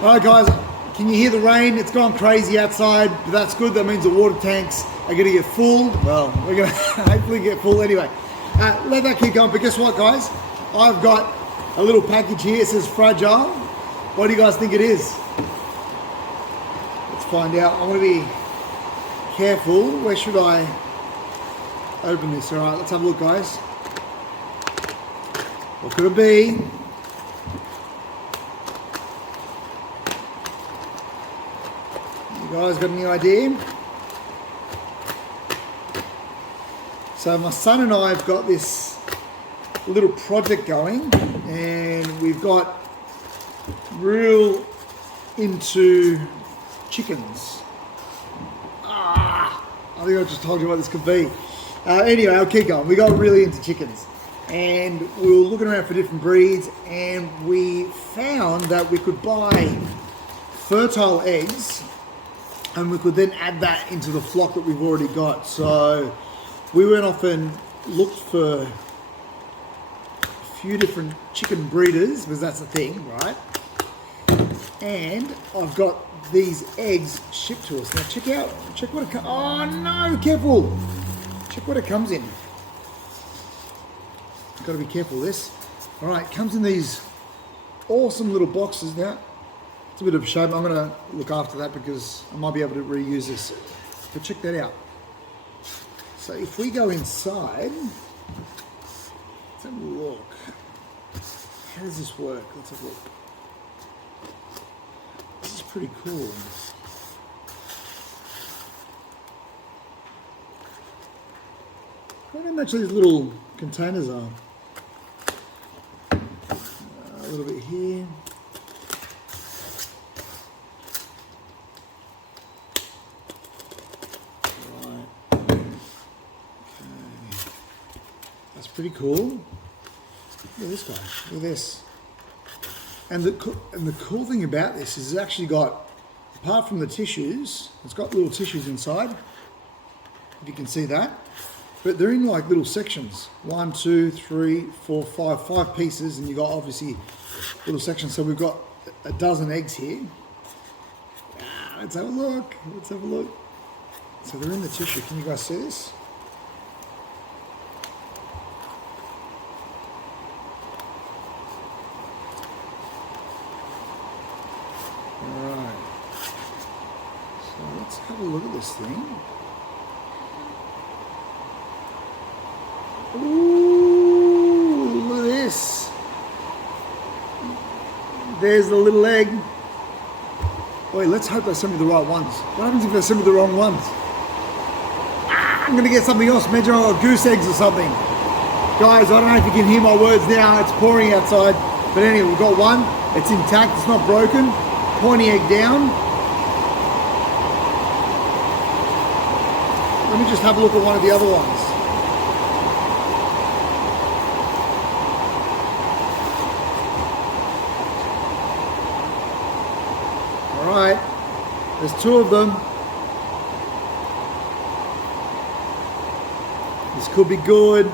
Alright guys, can you hear the rain? It's gone crazy outside, but that's good. That means the water tanks are going to get full. Well, we're going to hopefully get full anyway. Let that keep going, but guess what guys? I've got a little package here. It says fragile. What do you guys think it is? Let's find out. I want to be careful. Where should I open this? Alright, let's have a look guys. What could it be? You guys got any idea? So my son and I have got this little project going, and we've got real into chickens. I think I just told you what this could be. Anyway, I'll keep going. We got really into chickens, and we were looking around for different breeds, and we found that we could buy fertile eggs, and we could then add that into the flock that we've already got. So we went off and looked for a few different chicken breeders, because that's the thing, right? And I've got these eggs shipped to us. Now check what it comes. Oh no, careful! Check what it comes in. Got to be careful of this. All right, it comes in these awesome little boxes. Now it's a bit of a shame. I'm going to look after that because I might be able to reuse this. But check that out. So if we go inside, let's have a look. How does this work? Let's have a look. This is pretty cool. I don't know how much these little containers are. A little bit here. Right. Okay. That's pretty cool. Look at this guy. Look at this. And the cool thing about this is it's actually got, apart from the tissues, it's got little tissues inside, if you can see that, but they're in like little sections. 1, 2, 3, 4, 5 pieces, and you've got obviously little sections. So we've got a dozen eggs here. Let's have a look. Let's have a look. So they're in the tissue. Can you guys see this? Alright. So let's have a look at this thing. Ooh, look at this. There's the little egg. Wait, let's hope they send me the right ones. What happens if they send me the wrong ones? I'm going to get something else. Imagine I got goose eggs or something. Guys, I don't know if you can hear my words now. It's pouring outside. But anyway, we've got one. It's intact. It's not broken. Pointy egg down. Let me just have a look at one of the other ones. Alright, there's 2 of them. This could be good.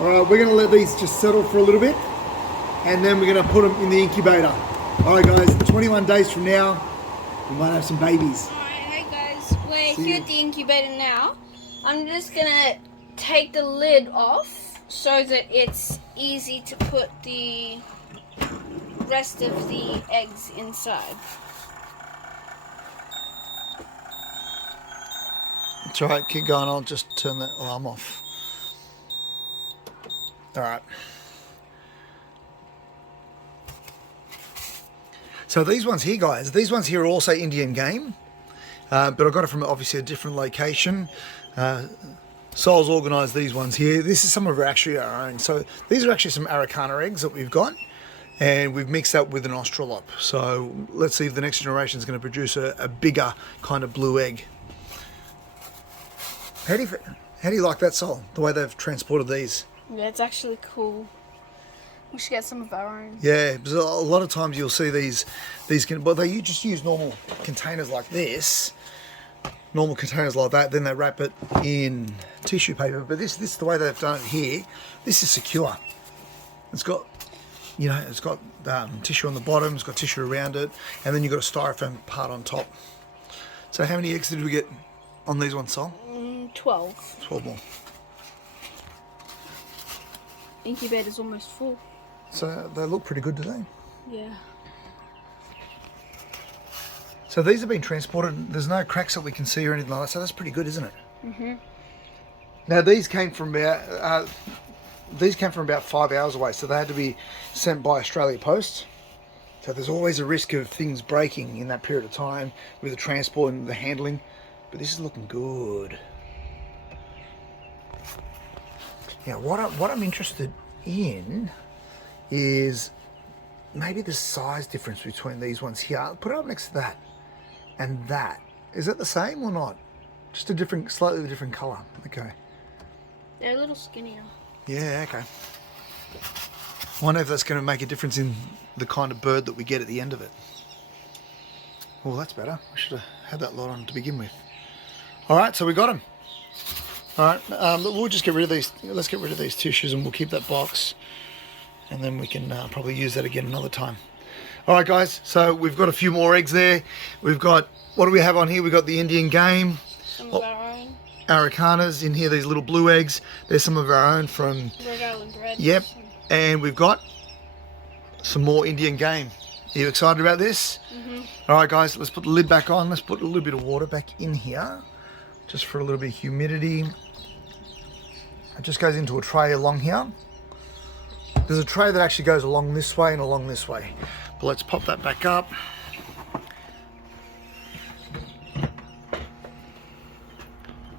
Alright, we're going to let these just settle for a little bit, and then we're going to put them in the incubator. Alright guys, 21 days from now, we might have some babies. Alright, hey guys, we're here at the incubator now. I'm just going to take the lid off so that it's easy to put the rest of the eggs inside. It's alright, keep going. I'll just turn that alarm off. Alright. So these ones here, guys, these ones here are also Indian Game, but I got it from obviously a different location. Sol's organised these ones here. This is some of actually our own. So these are actually some Araucana eggs that we've got, and we've mixed that with an Australop. So let's see if the next generation is going to produce a bigger kind of blue egg. How do you like that, Sol? The way they've transported these? Yeah, it's actually cool. We should get some of our own. Yeah, because a lot of times you'll see these but they just use normal containers like this, normal containers like that, then they wrap it in tissue paper. But this the way they've done it here, this is secure. It's got you know, it's got tissue on the bottom, it's got tissue around it, and then you've got a styrofoam part on top. So how many eggs did we get on these ones, Sol? 12. 12 more. Incubator's almost full. So they look pretty good, do they? Yeah. So these have been transported. There's no cracks that we can see or anything like that. So that's pretty good, isn't it? Mm-hmm. Now these came from about 5 hours away, so they had to be sent by Australia Post. So there's always a risk of things breaking in that period of time with the transport and the handling. But this is looking good. Yeah, what I'm interested in is maybe the size difference between these ones here. Put it up next to that and that. Is it the same or not? Just a different, slightly different colour. Okay. They're a little skinnier. Yeah, okay. I wonder if that's going to make a difference in the kind of bird that we get at the end of it. Oh, that's better. I should have had that lot on to begin with. All right, so we got them. All right, we'll just get rid of these. Let's get rid of these tissues and we'll keep that box. And then we can probably use that again another time. All right, guys, so we've got a few more eggs there. We've got, what do we have on here? We've got the Indian Game. Some of our own. Aracanas in here, these little blue eggs. There's some of our own from... Rhode Island Reds. Yep, and we've got some more Indian Game. Are you excited about this? Mm-hmm. All right, guys, let's put the lid back on. Let's put a little bit of water back in here, just for a little bit of humidity. It just goes into a tray along here. There's a tray that actually goes along this way and along this way. But let's pop that back up.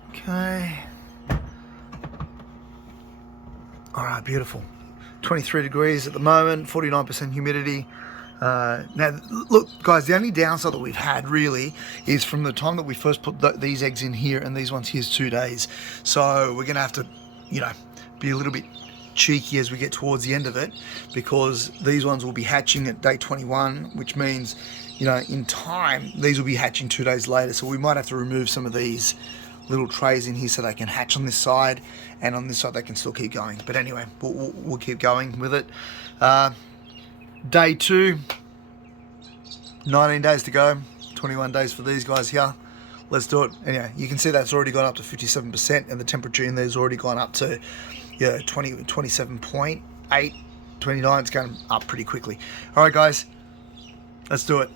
Okay. All right, beautiful. 23 degrees at the moment, 49% humidity. Now, look, guys, the only downside that we've had really is from the time that we first put these eggs in here and these ones here's 2 days. So we're going to have to, you know, be a little bit cheeky as we get towards the end of it, because these ones will be hatching at day 21, which means, you know, in time, these will be hatching 2 days later. So we might have to remove some of these little trays in here so they can hatch on this side, and on this side they can still keep going. But anyway, we'll keep going with it. Day 2, 19 days to go, 21 days for these guys here. Let's do it. Anyway, you can see that's already gone up to 57%, and the temperature in there's already gone up to 27.8, 29. It's going up pretty quickly. All right, guys, let's do it.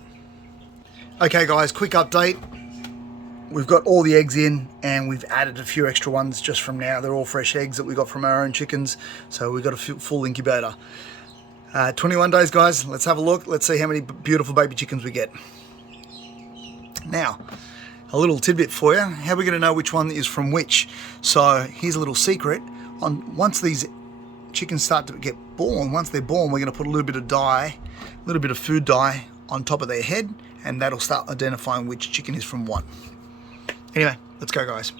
Okay, guys, quick update. We've got all the eggs in, and we've added a few extra ones just from now. They're all fresh eggs that we got from our own chickens, so we've got a full incubator. 21 days, guys. Let's have a look. Let's see how many beautiful baby chickens we get. Now, a little tidbit for you. How are we going to know which one is from which? So here's a little secret. Once these chickens start to get born, once they're born, we're going to put a little bit of dye, a little bit of food dye on top of their head, and that'll start identifying which chicken is from what. Anyway, let's go, guys.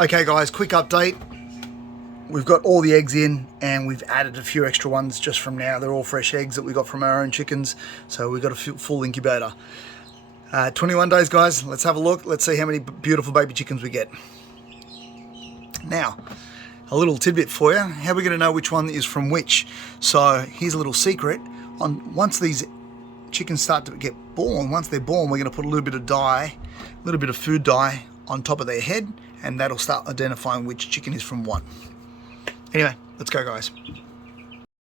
Okay guys, quick update. We've got all the eggs in and we've added a few extra ones just from now. They're all fresh eggs that we got from our own chickens. So we've got a full incubator. 21 days guys, let's have a look. Let's see how many beautiful baby chickens we get. Now, a little tidbit for you. How are we going to know which one is from which? So here's a little secret. Once these chickens start to get born, once they're born, we're going to put a little bit of dye, a little bit of food dye on top of their head, and that'll start identifying which chicken is from what. Anyway, let's go guys.